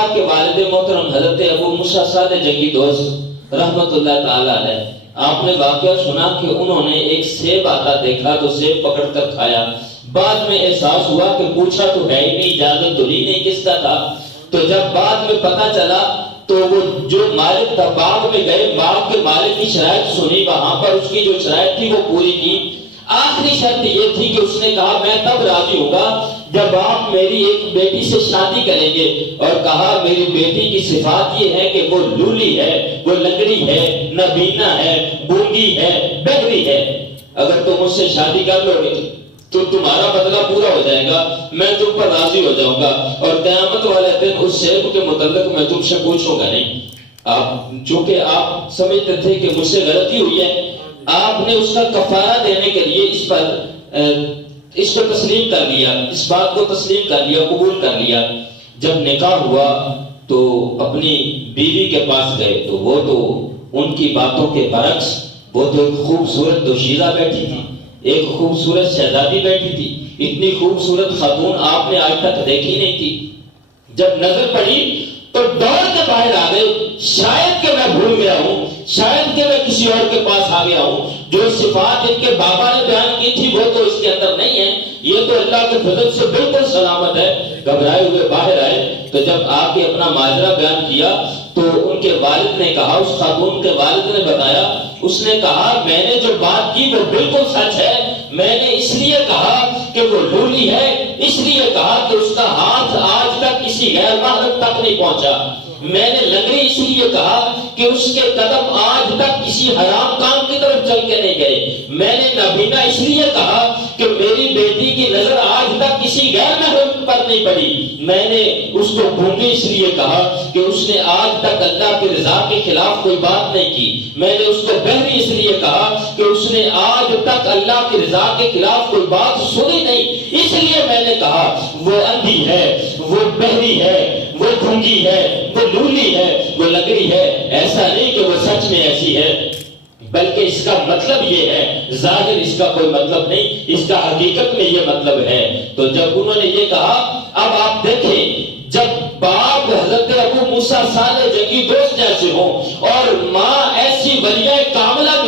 پاک کے والد محترم حضرت ابو موسیٰ صالح جنگی دوست رحمت اللہ تعالیٰ علیہ، آپ نے واقعہ سنا کہ انہوں نے ایک سیب آتا دیکھا تو سیب پکڑ کر کھایا، بعد میں احساس ہوا کہ پوچھا تو ہے ہی نہیں، اجازت تو لی نہیں، کس کا تھا؟ تو جب بعد میں پتا چلا تو وہ جو مالک تھا، باغ میں گئے، باغ کے مالک کی شرائط سنی، وہاں پر اس کی جو شرائط تھی وہ پوری کی۔ آخری شرط یہ تھی کہ اس نے کہا میں تب راضی ہوگا جب آپ میری ایک بیٹی سے شادی کریں گے، اور کہا میری بیٹی کی صفات یہ ہے کہ وہ لولی ہے، وہ لنگڑی ہے، نابینا ہے، گونگی ہے، بہری ہے، اگر تم اس سے شادی کر لو گے تو تمہارا بدلہ پورا ہو جائے گا، میں تم پر راضی ہو جاؤں گا، اور قیامت والے دن اس سیب کے متعلق میں تم سے پوچھوں گا نہیں۔ آپ چونکہ آپ سمجھتے تھے کہ مجھ سے غلطی ہوئی ہے، آپ نے اس کا کفارہ دینے کے لیے اس کو تسلیم کر لیا، اس بات کو تسلیم کر لیا، قبول کر لیا۔ جب نکاح ہوا تو اپنی بیوی کے پاس گئے تو وہ تو ان کی باتوں کے برعکس، وہ تو ایک خوبصورت دوشیزہ بیٹھی تھی، ایک خوبصورت شہزادی بیٹھی تھی، اتنی خوبصورت خاتون آپ نے آج تک دیکھی نہیں تھی۔ جب نظر پڑی تو دوڑ کے باہر آ گئے، شاید کہ میں بھول گیا ہوں، شاید کہ میں کسی اور کے پاس آ گیا ہوں، جو صفات ان کے بابا نے بیان کی تھی وہ تو اس کے اندر نہیں ہے، یہ تو اللہ کے فضل سے بالکل سلامت ہے۔ گھبرائے ہوئے باہر آئے تو جب آ کے اپنا ماجرا بیان کیا تو ان کے والد نے کہا، اس خاتون کے والد نے بتایا، اس نے کہا میں نے جو بات کی وہ بالکل سچ ہے، میں نے اس لیے کہا کہ وہ لولی ہے، اس لیے کہا کہ اس کا ہاتھ آج تک کسی غیر محرم تک نہیں پہنچا، میں نے لنگڑی اس لیے کہا کہ اس کے قدم آج تک کسی حرام کام کی طرف چل کے نہیں گئے، میں نے نابینا اس لیے کہا کہ میری بیٹی کی نظر آج تک کسی غیر محرم پر نہیں پڑی، میں نے اس کو گونگی اس لیے کہا کہ اس نے آج تک اللہ کی رضا کے خلاف کوئی بات نہیں کی، میں نے اس کو بہری اس لیے کہا کہ اس نے آج تک اللہ کی رضا کے خلاف کوئی بات سنی نہیں، اس لیے میں نے کہا وہ اندھی ہے، وہ بہری ہے، وہ گونگی ہے، وہ لولی ہے، وہ لنگڑی ہے۔ ایسا نہیں کہ وہ سچ میں ایسی ہے، بلکہ اس کا مطلب یہ ہے، ظاہر اس کا کوئی مطلب نہیں، اس کا حقیقت میں یہ مطلب ہے۔ تو جب انہوں نے یہ کہا، اب آپ دیکھیں جب باپ حضرت ابو موسیٰ صالح جنگی دوست جیسے ہوں اور ماں ایسی ولیہ کاملہ